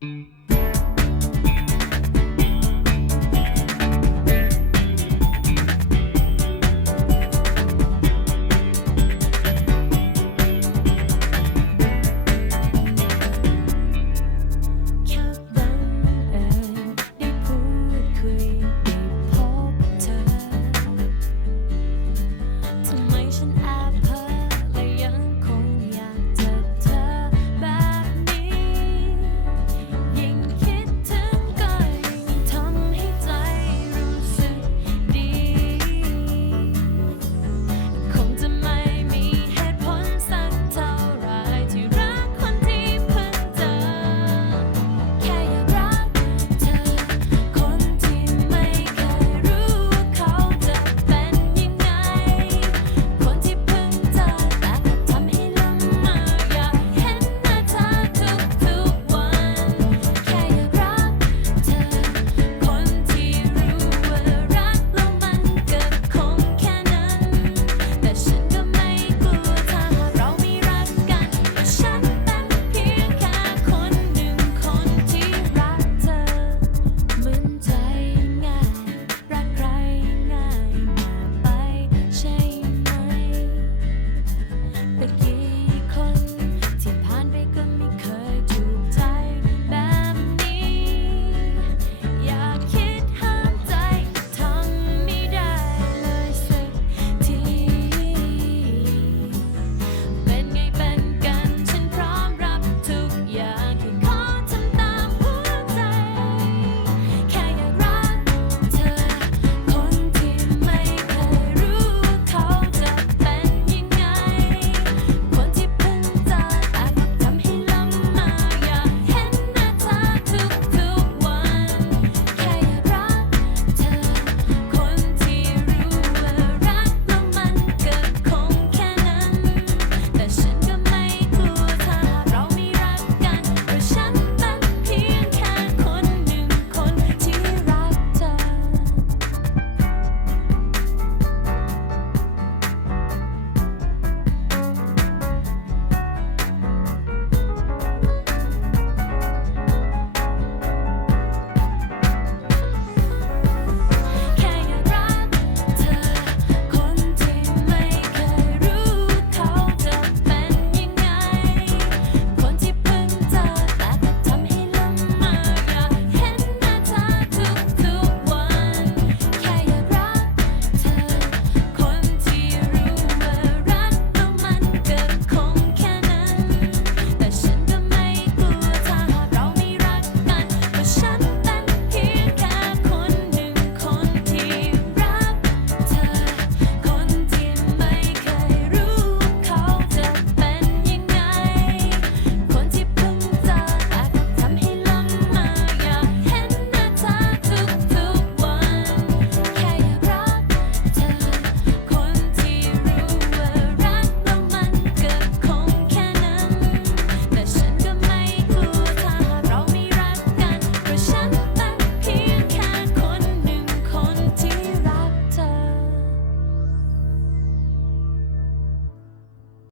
you